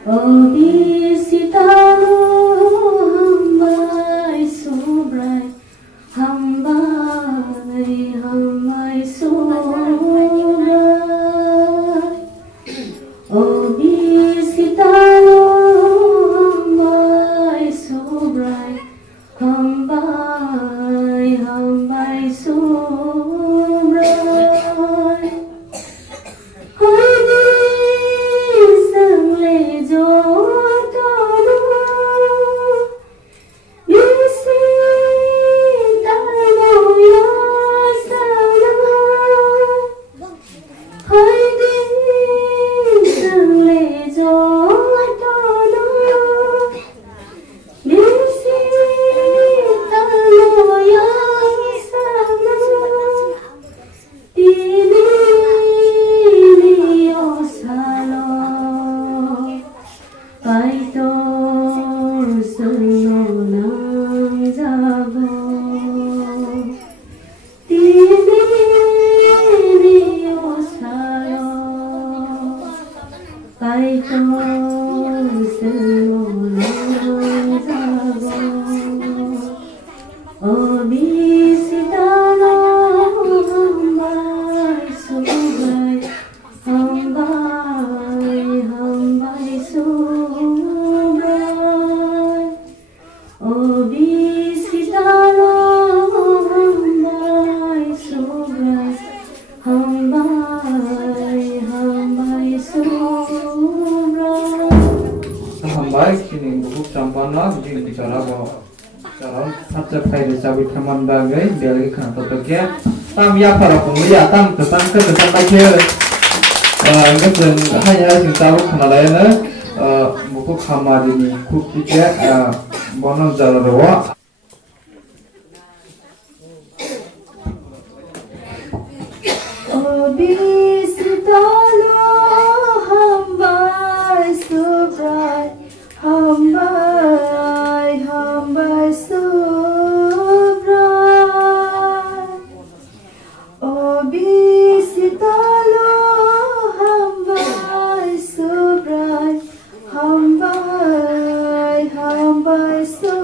bisi hambai Subrai, hambai Subrai. Bisi hambai Subrai, hambai Subrai. Hambai kini buku Champa na jadi bicara bahwa cara saja faida cabai teman bagai dia lagi kena topiknya tam ya para pemulia tam tentang kesan baca enggak hanya sing tahu kena lainnya buku Hamari ini kuki dia bonus jalan rawa bisi hambai Subrai, hambai Subrai. Bisi hambai Subrai, hambai Subrai.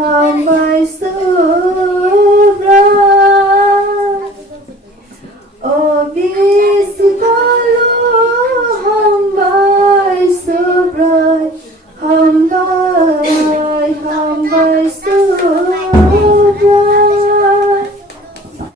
Hambai Subrai, bisi hambai Subrai, hambai